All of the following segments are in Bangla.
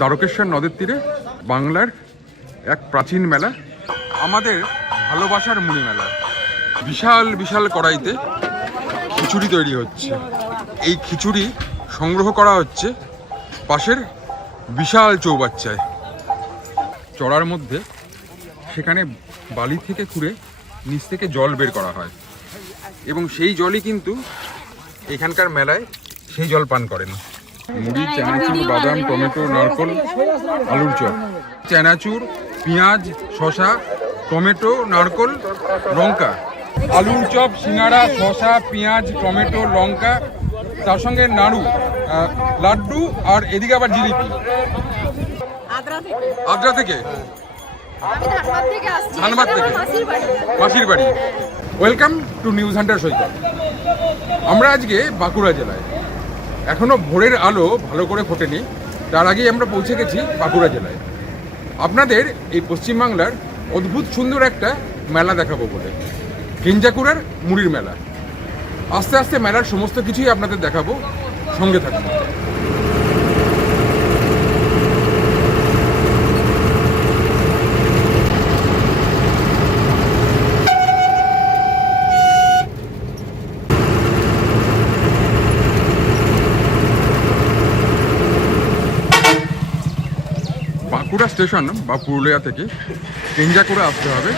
দ্বারকেশ্বর নদের তীরে বাংলার এক প্রাচীন মেলা, আমাদের ভালোবাসার মুনি মেলা। বিশাল বিশাল কড়াইতে খিচুড়ি তৈরি হচ্ছে। এই খিচুড়ি সংগ্রহ করা হচ্ছে পাশের বিশাল চৌবাচ্চায়। চড়ার মধ্যে সেখানে বালি থেকে খুঁড়ে নিচ থেকে জল বের করা হয়। এবং সেই জলই কিন্তু এখানকার মেলায় সেই জল পান করেন। মুড়ি চানাচুর বাদাম টমেটো নারকল আলুর চপ। চানাচুর পেঁয়াজ শশা টমেটো নারকল লঙ্কা। আলুর চপ সিঙ্গাড়া শশা পেঁয়াজ টমেটো লঙ্কা তার সঙ্গে নাড়ু লাড্ডু আর এদিকে আবার জিলিপি। আদ্রা থেকে। ধানবাদ থেকে মাসির বাড়ি। মাসির বাড়ি। Welcome to News Hunter Saikat. আমরা আজকে বাঁকুড়া জেলায় এখনও ভোরের আলো ভালো করে ফোটেনি। তার আগেই আমরা পৌঁছে গেছি বাঁকুড়া জেলায়। আপনাদের এই পশ্চিমবাংলার অদ্ভুত সুন্দর একটা মেলা দেখাবো বলে। গেঞ্জাকুড়ার মুড়ির মেলা। আস্তে আস্তে মেলার সমস্ত কিছুই আপনাদের দেখাবো। সঙ্গে থাকুন বাঁকুড়া স্টেশন বা পুরুলিয়া থেকে কেঞ্জাকুড়া আসতে হবে।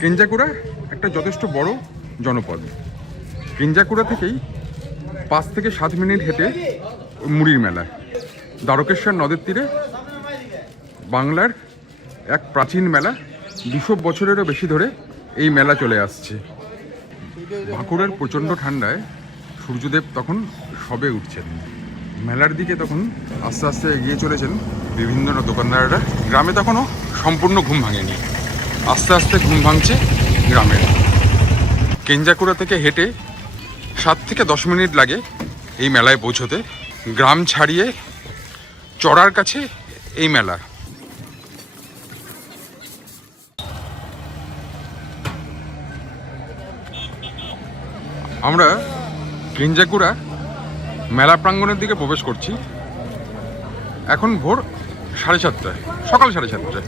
কেঞ্জাকুড়া একটা যথেষ্ট বড় জনপদ। কেঞ্জাকুড়া থেকেই পাঁচ থেকে সাত মিনিট হেঁটে মুড়ির মেলা দ্বারকেশ্বর নদের তীরে বাংলার এক প্রাচীন মেলা দুশো বছরেরও বেশি ধরে এই মেলা চলে আসছে। বাঁকুড়ার প্রচণ্ড ঠান্ডায় সূর্যদেব তখন সবে উঠছেন। মেলার দিকে তখন আস্তে আস্তে এগিয়ে চলেছেন বিভিন্ন দোকানদাররা গ্রামে তখনও সম্পূর্ণ ঘুম ভাঙেনি। আস্তে আস্তে ঘুম ভাঙছে গ্রামের। কেঞ্জাকুড়া থেকে হেঁটে সাত থেকে দশ মিনিট লাগে এই মেলায় পৌঁছতে। গ্রাম ছাড়িয়ে চড়ার কাছে এই মেলা। আমরা কেঞ্জাকুড়া মেলা প্রাঙ্গণের দিকে প্রবেশ করছি। এখন ভোর সাড়ে সাতটায়, সকাল সাড়ে সাতটায়।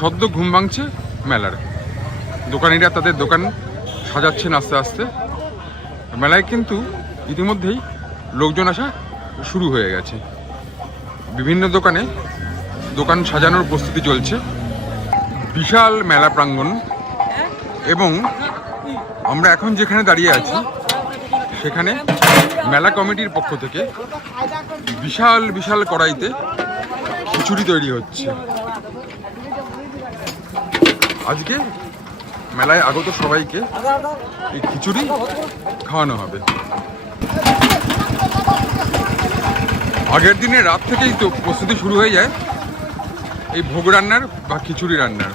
সদ্য ঘুম ভাঙছে মেলার। দোকানিরা তাদের দোকান সাজাচ্ছেন আস্তে আস্তে। মেলায় কিন্তু ইতিমধ্যেই লোকজন আসা শুরু হয়ে গেছে। বিভিন্ন দোকানে দোকান সাজানোর প্রস্তুতি চলছে। বিশাল মেলা প্রাঙ্গণ এবং আমরা এখন যেখানে দাঁড়িয়ে আছি, সেখানে মেলা কমিটির পক্ষ থেকে বিশাল বিশাল কড়াইতে খিচুড়ি তৈরি হচ্ছে। আজকে মেলায় আগত সবাইকে এই খিচুড়ি খাওয়ানো হবে। আগের দিনে রাত থেকেই তো প্রস্তুতি শুরু হয়ে যায়। এই ভোগ রান্নার বা খিচুড়ি রান্নার।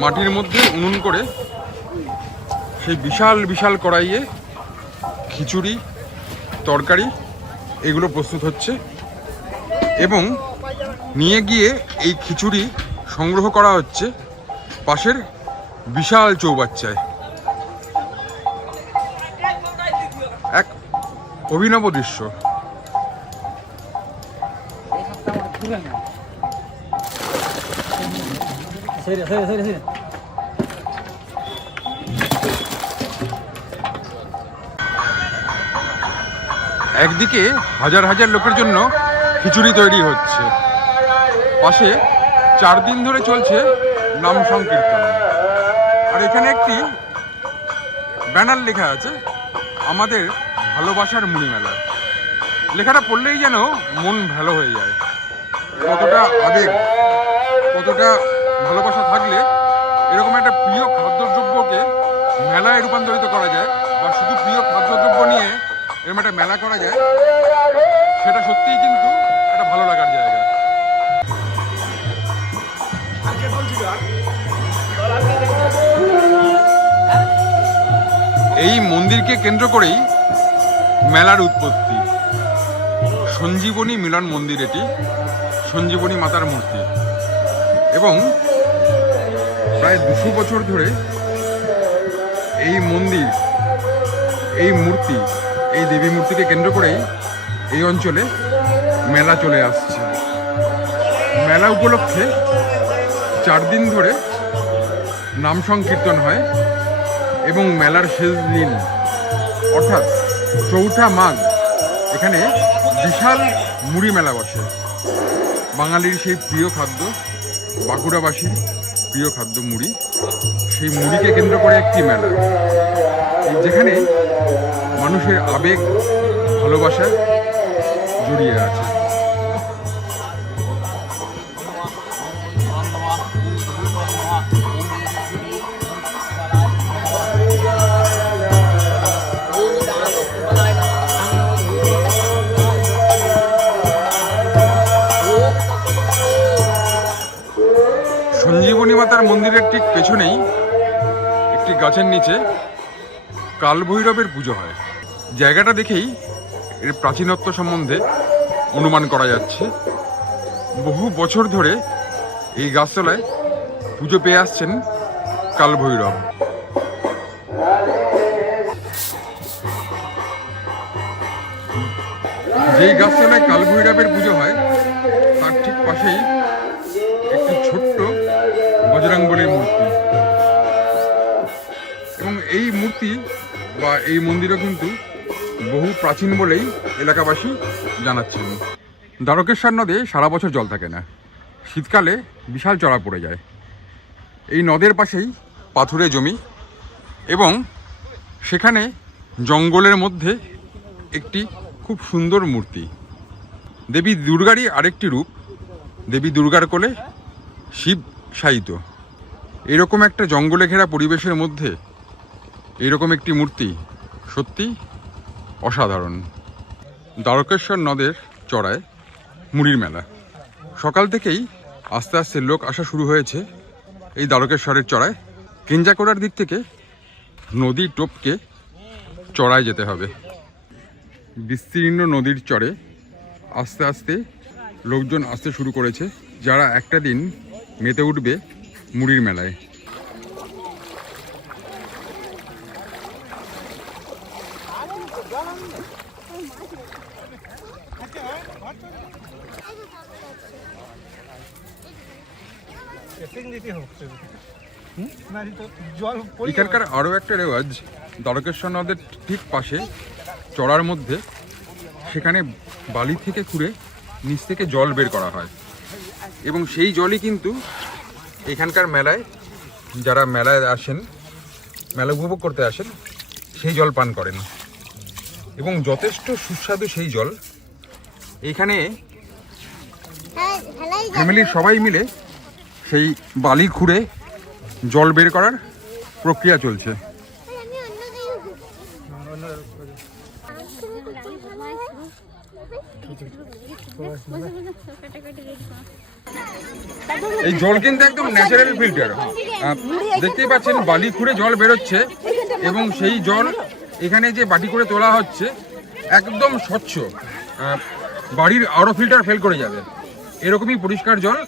মাটির মধ্যে উনুন করে সেই বিশাল বিশাল কড়াইয়ে খিচুড়ি, তরকারি, এগুলো প্রস্তুত হচ্ছে। এবং নিয়ে গিয়ে এই খিচুড়ি সংগ্রহ করা হচ্ছে পাশের বিশাল চৌবাচ্চায়। এক অভিনব দৃশ্য। একদিকে হাজার হাজার লোকের জন্য খিচুড়ি তৈরি হচ্ছে। পাশে চার দিন ধরে চলছে নাম সংকীর্তন। আর এখানে একটি ব্যানার লেখা আছে, আমাদের ভালোবাসার মুড়ি মেলা লেখাটা পড়লেই যেন মন ভালো হয়ে যায়। কতটা আবেগ, কতটা ভালোবাসা থাকলে এরকম একটা প্রিয় খাদ্যদ্রব্যকে মেলায় রূপান্তরিত করা যায়, বা শুধু প্রিয় খাদ্যদ্রব্য নিয়ে এরকম একটা মেলা করা যায়, সেটা সত্যিই কিন্তু একটা ভালো লাগার জায়গা। এই মন্দিরকে কেন্দ্র করেই মেলার উৎপত্তি। সঞ্জীবনী মিলন মন্দির এটি, সঞ্জীবনী মাতার মূর্তি। এবং প্রায় দুশো বছর ধরে এই মন্দির, এই মূর্তি, এই দেবী মূর্তিকে কেন্দ্র করেই এই অঞ্চলে মেলা চলে আসছে। মেলা উপলক্ষে চার দিন ধরে নাম সংকীর্তন হয় এবং মেলার শেষ দিন, অর্থাৎ চৌঠা মাঘ, এখানে বিশাল মুড়ি মেলা বসে। বাঙালির সেই প্রিয় খাদ্য, বাঁকুড়াবাসীর প্রিয় খাদ্য মুড়ি, সেই মুড়িকে কেন্দ্র করে একটি মেলা, যেখানে মানুষের আবেগ, ভালোবাসা জড়িয়ে আছে। মাতার মন্দিরের ঠিক পেছনেই একটি গাছের নিচে কালভৈরবের পুজো হয়। জায়গাটা দেখেই এর প্রাচীনত্ব সম্বন্ধে অনুমান করা যাচ্ছে। বহু বছর ধরে এই গাছতলায় পুজো পেয়ে আসছেন কালভৈরব। যেই গাছতলায় কালভৈরবের পুজো হয়, তার ঠিক পাশেই বজরাঙ্গলির মূর্তি। এবং এই মূর্তি বা এই মন্দিরও কিন্তু বহু প্রাচীন বলেই এলাকাবাসী জানাচ্ছেন। দ্বারকেশ্বর নদে সারা বছর জল থাকে না। শীতকালে বিশাল চড়া পড়ে যায়। এই নদের পাশেই পাথুরে জমি এবং সেখানে জঙ্গলের মধ্যে একটি খুব সুন্দর মূর্তি। দেবী দুর্গারই আরেকটি রূপ। দেবী দুর্গার কোলে শিব শায়িত। এরকম একটা জঙ্গলে ঘেরা পরিবেশের মধ্যে এরকম একটি মূর্তি সত্যি অসাধারণ। দ্বারকেশ্বর নদের চড়ায় মুড়ির মেলা। সকাল থেকেই আস্তে আস্তে লোক আসা শুরু হয়েছে এই দ্বারকেশ্বরের চড়ায়। কেঞ্জাকোড়ার দিক থেকে নদী টোপকে চড়ায় যেতে হবে। বিস্তীর্ণ নদীর চরে আস্তে আস্তে লোকজন আসতে শুরু করেছে। যারা একটা দিন মেতে উঠবে মুড়ির মেলায়। এখানকার আরও একটা রেওয়াজ, দ্বারকেশ্বর নদের ঠিক পাশে, চড়ার মধ্যে, সেখানে বালি থেকে খুঁড়ে নিচ থেকে জল বের করা হয়। এবং সেই জলই কিন্তু এখানকার মেলায় যারা মেলায় আসেন, মেলা উপভোগ করতে আসেন, সেই জল পান করেন। এবং যথেষ্ট সুস্বাদু সেই জল। এখানে ফ্যামিলির সবাই মিলে সেই বালি খুঁড়ে জল বের করার প্রক্রিয়া চলছে। এই জল কিন্তু একদম ন্যাচারাল ফিল্টার দেখতেই পাচ্ছেন বালি খুঁড়ে জল বেরোচ্ছে এবং সেই জল এখানে যে বাটি করে তোলা হচ্ছে একদম স্বচ্ছ। বাড়ির আরও ফিল্টার ফেল করে যাবে। এরকমই পরিষ্কার জল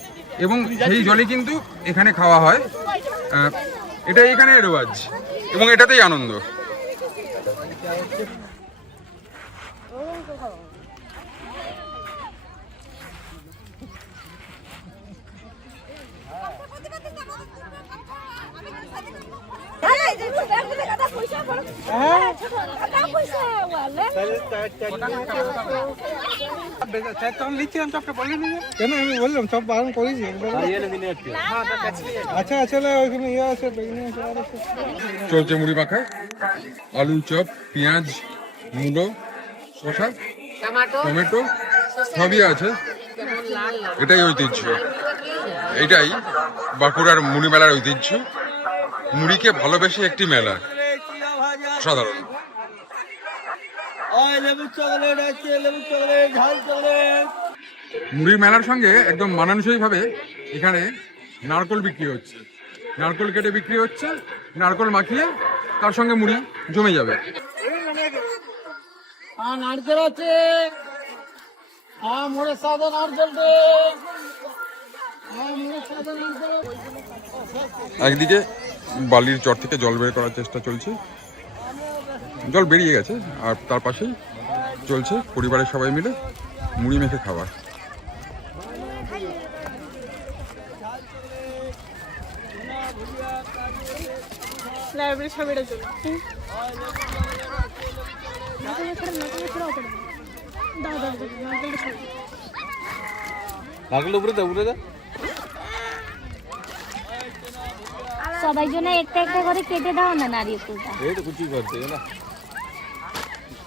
এবং সেই জলই কিন্তু এখানে খাওয়া হয়। এটাই এখানে রেওয়াজ এবং এটাতেই আনন্দ। কেন আমি বললাম সব বারণ করেছি আচ্ছা আসলে ওইখানে ইয়ে আছে। চলছে মুড়ি মাখায় আলু চপ পেঁয়াজ মূলো শসা টমেটো সবই আছে। এটাই ঐতিহ্য। এটাই বাঁকুড়ার মুড়ি মেলার ঐতিহ্য। মুড়িকে ভালোবেসে একটি মেলা। সাধারণ। লেবু চকলেট আছে লেবু চকলেট ঝাল চকলেট। মুড়ির মেলার সঙ্গে একদম মানানসই ভাবে এখানে নারকল বিক্রি হচ্ছে। নারকল কেটে বিক্রি হচ্ছে নারকল মাখিয়ে তার সঙ্গে মুড়ি জমে যাবে। নারকেল আছে। সাদা নারকেল। একদিকে বালির চর থেকে জল বের করার চেষ্টা চলছে। জল বেরিয়ে গেছে আর তার পাশেই চলছে পরিবারের সবাই মিলে মুড়ি মেখে খাওয়া উপরে দে উপরে দে। সবাই জন্য একটা একটা করে কেটে দাও না এই তো কুচি করতে না।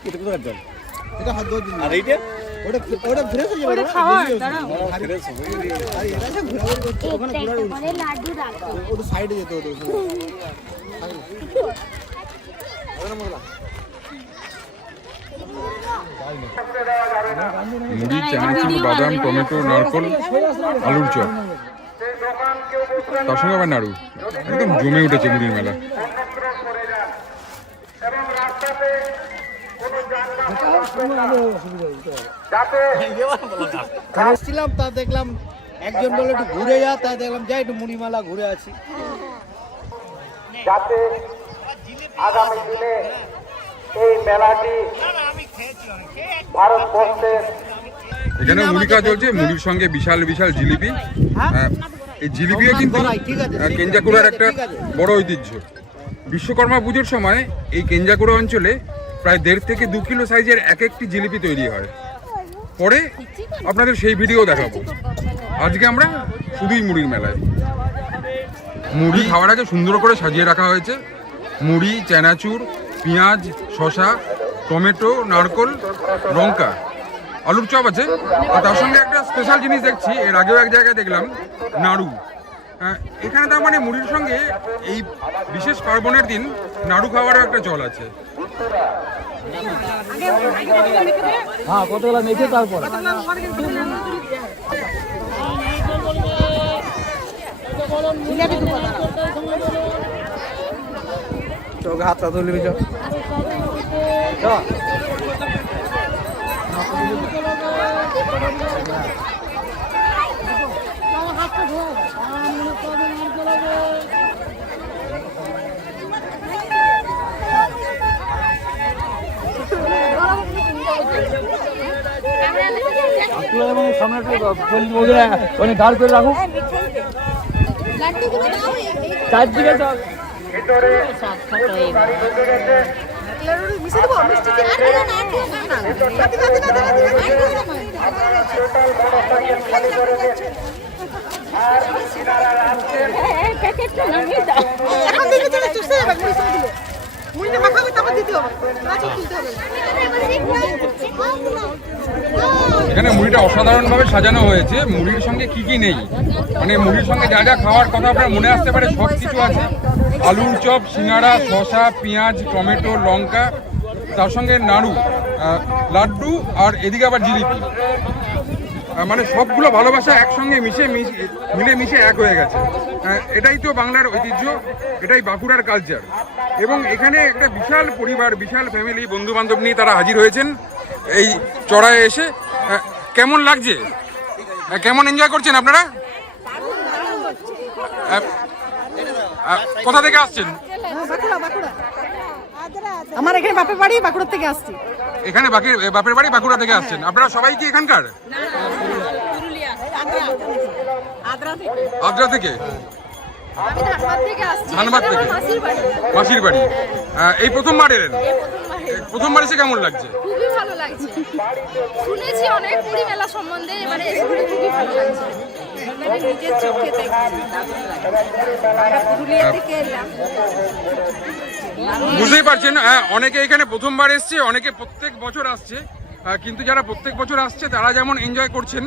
কেটে কোথায় কাটছেন আর এইটা? ওটা খাওয়ার দাঁড়াও। একটা একটা করে লাড্ডু রাখো মুড়ি চানাচুর বাদাম টমেটো নারকল আলুর চপ। তার সঙ্গে আবার নাড়ু। একদম জমে উঠেছে মুড়ির মেলা। তা দেখলাম একজন বলে একটু ঘুরে যা তা দেখলাম যাই একটু মুড়িমালা ঘুরে আছি যাতে আগামী দিনে এই মেলাটি ভারতবর্ষের এখানে মুড়ি খাওয়া চলছে মুড়ির সঙ্গে বিশাল বিশাল জিলিপি আহ, এই জিলিপিও কিন্তু কেঞ্জাকুড়ার একটা বড় ঐতিহ্য। বিশ্বকর্মা পুজোর সময় এই কেঞ্জাকুড়া অঞ্চলে প্রায় দেড় থেকে দু কিলো সাইজের এক একটি জিলিপি তৈরি হয়। পরে আপনাদের সেই ভিডিও দেখাবো। আজকে আমরা শুধুই মুড়ির মেলায়। মুড়ি খাওয়ার আগে সুন্দর করে সাজিয়ে রাখা হয়েছে। মুড়ি চানাচুর পেঁয়াজ শসা টমেটো নারকল লঙ্কা। আলুর চপ আছে। আর তার সঙ্গে একটা স্পেশাল জিনিস দেখছি এর আগেও এক জায়গায় দেখলাম নাড়ু। আহ, এখানে তার মানে মুড়ির সঙ্গে এই বিশেষ পার্বণের দিন নাড়ু খাওয়ারও একটা চল আছে। হ্যাঁ কতগুলো মেখে তারপর? চোখে হাতটা তুলে নিছ সামনে গাড় করে রাখো চারদিকে চল মুড়িটা তারপর দিতে হবে। হবে এখানে মুড়িটা অসাধারণভাবে সাজানো হয়েছে। মুড়ির সঙ্গে কি কি নেই? মানে মুড়ির সঙ্গে যা যা খাওয়ার কথা আপনার মনে আসতে পারে, সব কিছু আছে। আলুর চপ, সিঙ্গাড়া, শসা, পেঁয়াজ, টমেটো, লঙ্কা, তার সঙ্গে নাড়ু লাড্ডু আর এদিকে আবার জিলিপি। মানে সবগুলো ভালোবাসা একসঙ্গে মিশে মিলে মিশে এক হয়ে গেছে। এটাই তো বাংলার ঐতিহ্য, এটাই বাঁকুড়ার কালচার এবং এখানে একটা বিশাল পরিবার বিশাল ফ্যামিলি বন্ধু বান্ধব নিয়ে তারা হাজির হয়েছেন এই চড়ায় এসে। আহ, কেমন লাগছে? আহ, কেমন এনজয় করছেন আপনারা? আহ, কোথা থেকে আসছেন? বাঁকুড়া বাঁকুড়া আমার এখানে বাপের বাড়ি বাঁকুড়া থেকে আসছি। এখানে বাকি বাপের বাড়ি বাঁকুড়া থেকে আসছেন। আপনারা সবাই কি এখানকার? আদ্রা থেকে। আদ্রা থেকে? আমি ধানবাদ থেকে? মাসির বাড়ি। এই প্রথমবার এলেন? এই প্রথমবার এসে কেমন লাগছে? খুবই ভালো লাগছে। শুনেছি অনেক পুরী মেলা সম্বন্ধে মানে এসে খুবই ভালো লাগছে। নিজের চোখে দেখছি। আমরা পুরুলিয়া থেকে এলাম। বুঝতেই পারছেন অনেকে এখানে প্রথমবার এসছে অনেকে প্রত্যেক বছর আসছে। কিন্তু যারা প্রত্যেক বছর আসছে তারা যেমন এনজয় করছেন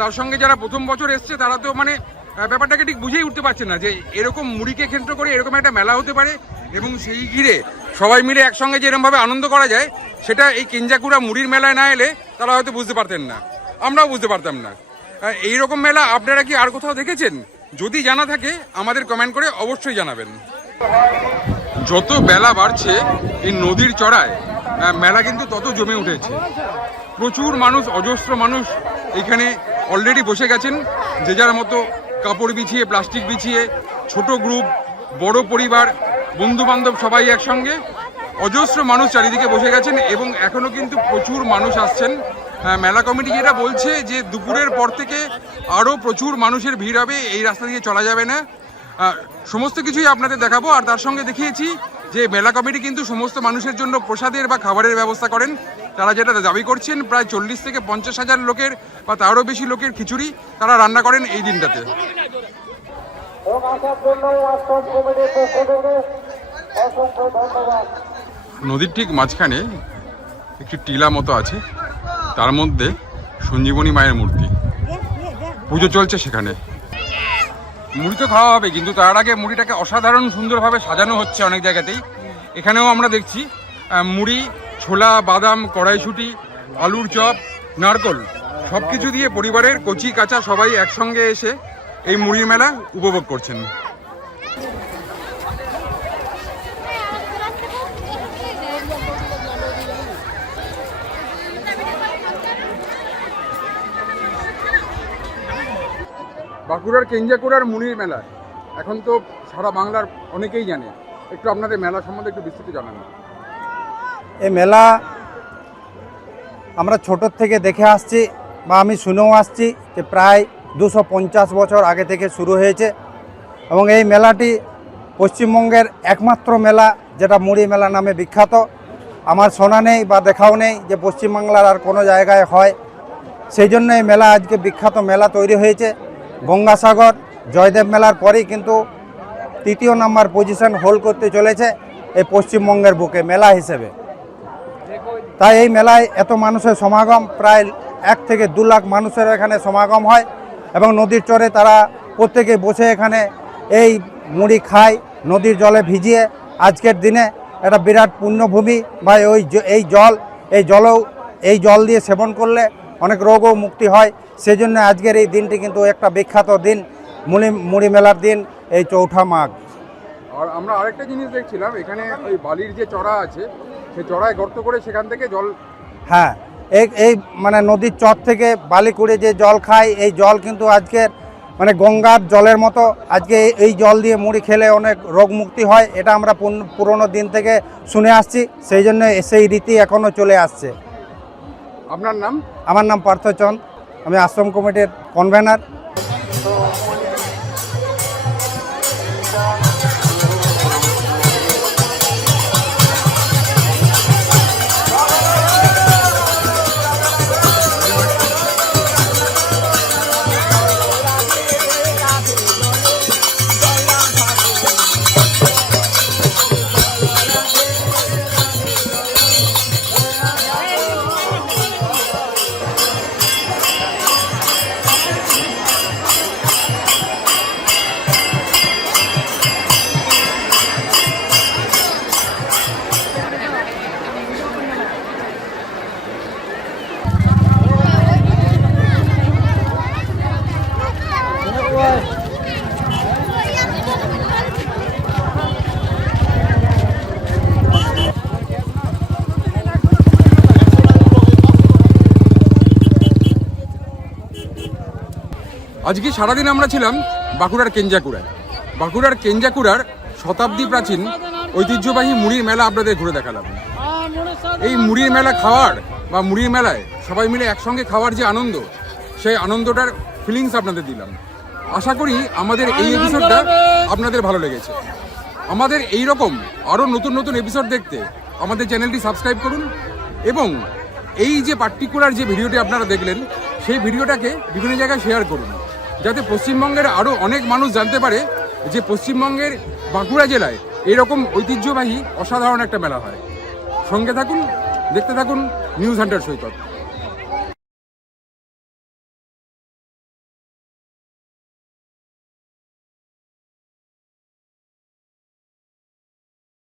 তার সঙ্গে যারা প্রথম বছর এসছে তারা তো মানে ব্যাপারটাকে ঠিক বুঝেই উঠতে পারছে না যে এরকম মুড়িকে কেন্দ্র করে এরকম একটা মেলা হতে পারে এবং সেই ঘিরে সবাই মিলে একসঙ্গে যে আনন্দ করা যায়, সেটা এই কেঞ্জাকুড়া মুড়ির মেলায় না এলে তারা হয়তো বুঝতে পারতেন না। আমরাও বুঝতে পারতাম না। এই রকম মেলা আপনারা কি আর কোথাও দেখেছেন? যদি জানা থাকে, আমাদের কমেন্ট করে অবশ্যই জানাবেন। যত বেলা বাড়ছে এই নদীর চড়ায় মেলা কিন্তু তত জমে উঠেছে। প্রচুর মানুষ, অজস্র মানুষ এখানে অলরেডি বসে গেছেন, যে যার মতো কাপড় বিছিয়ে প্লাস্টিক বিছিয়ে ছোট গ্রুপ বড় পরিবার বন্ধু বান্ধব সবাই একসঙ্গে অজস্র মানুষ চারিদিকে বসে গেছেন এবং এখনও কিন্তু প্রচুর মানুষ আসছেন। আহ, মেলা কমিটি যেটা বলছে যে দুপুরের পর থেকে আরও প্রচুর মানুষের ভিড় হবে এই রাস্তা দিয়ে চলা যাবে না। সমস্ত কিছুই আপনাদের দেখাবো আর তার সঙ্গে দেখিয়েছি যে মেলা কমিটি কিন্তু সমস্ত মানুষের জন্য প্রসাদের বা খাবারের ব্যবস্থা করেন, তারা যেটা দাবি করছেন, প্রায় চল্লিশ থেকে পঞ্চাশ হাজার লোকের বা তারও বেশি লোকের খিচুড়ি তারা রান্না করেন এই দিনটাতে। নদীর ঠিক মাঝখানে একটি টিলা মতো আছে, তার মধ্যে সঞ্জীবনী মায়ের মূর্তি। পুজো চলছে সেখানে। মুড়ি তো খাওয়া হবে, কিন্তু তার আগে মুড়িটাকে অসাধারণ সুন্দরভাবে সাজানো হচ্ছে অনেক জায়গাতেই। এখানেও আমরা দেখছি মুড়ি, ছোলা, বাদাম, কড়াইশুটি, আলুর চপ, নারকল সব কিছু দিয়ে পরিবারের কচি কাঁচা সবাই একসঙ্গে এসে এই মুড়ির মেলা উপভোগ করছেন। বাঁকুড়ার কেঞ্জাকুড়ার মুনির মেলা। এখন তো সারা বাংলার অনেকেই জানে। একটু আপনাদের মেলা সম্বন্ধে একটু বিস্তৃত জানান। এই মেলা আমরা ছোটোর থেকে দেখে আসছি বা আমি শুনেও আসছি যে প্রায় দুশো বছর আগে থেকে শুরু হয়েছে এবং এই মেলাটি পশ্চিমবঙ্গের একমাত্র মেলা যেটা মুড়ি মেলা নামে বিখ্যাত। আমার শোনা নেই বা দেখাও নেই যে পশ্চিমবাংলার আর কোনো জায়গায় হয়। সেই জন্য এই মেলা আজকে বিখ্যাত মেলা তৈরি হয়েছে। গঙ্গাসাগর, জয়দেব মেলার পরেই কিন্তু তৃতীয় নাম্বার পজিশন হোল্ড করতে চলেছে এই পশ্চিমবঙ্গের বুকে মেলা হিসেবে। তাই এই মেলায় এত মানুষের সমাগম, প্রায় এক থেকে দু লাখ মানুষের এখানে সমাগম হয় এবং নদীর চরে তারা প্রত্যেকে বসে এখানে এই মুড়ি খায়, নদীর জলে ভিজিয়ে আজকের দিনে একটা বিরাট পুণ্যভূমি বা ওই এই জল, এই জলও, এই জল দিয়ে সেবন করলে অনেক রোগও মুক্তি হয়। সেই জন্য আজকের এই দিনটি কিন্তু একটা বিখ্যাত দিন মুড়ি মুড়ি মেলার দিন এই চৌঠা মাঘ। আর আমরা আরেকটা জিনিস দেখছিলাম এখানে ওই বালির যে চড়া আছে সেই চড়ায় গর্ত করে সেখান থেকে জল হ্যাঁ এই এই মানে নদীর চর থেকে বালি কুড়ে যে জল খায় এই জল কিন্তু আজকের মানে গঙ্গার জলের মতো। আজকে এই- জল দিয়ে মুড়ি খেলে অনেক রোগ মুক্তি হয় এটা আমরা পুরোনো দিন থেকে শুনে আসছি। সেই জন্য সেই রীতি এখনও চলে আসছে। আপনার নাম? আমার নাম পার্থ চন্দ। আমি আশ্রম কমিটির কনভেনার আজকে সারাদিন আমরা ছিলাম বাঁকুড়ার কেঞ্জাকুড়ায়। বাঁকুড়ার কেঞ্জাকুড়ার শতাব্দী প্রাচীন ঐতিহ্যবাহী মুড়ির মেলা আপনাদের ঘুরে দেখালাম। এই মুড়ির মেলা খাওয়ার বা মুড়ির মেলায় সবাই মিলে একসঙ্গে খাওয়ার যে আনন্দ সেই আনন্দটার ফিলিংস আপনাদের দিলাম। আশা করি আমাদের এই এপিসোডটা আপনাদের ভালো লেগেছে। আমাদের এই রকম আরও নতুন নতুন এপিসোড দেখতে আমাদের চ্যানেলটি সাবস্ক্রাইব করুন এবং এই যে পার্টিকুলার যে ভিডিওটি আপনারা দেখলেন সেই ভিডিওটাকে বিভিন্ন জায়গায় শেয়ার করুন। যাতে পশ্চিমবঙ্গের আরও অনেক মানুষ জানতে পারে যে পশ্চিমবঙ্গের বাঁকুড়া জেলায় এরকম ঐতিহ্যবাহী অসাধারণ একটা মেলা হয়। সঙ্গে থাকুন, দেখতে থাকুন নিউজ হান্টার সৈকত।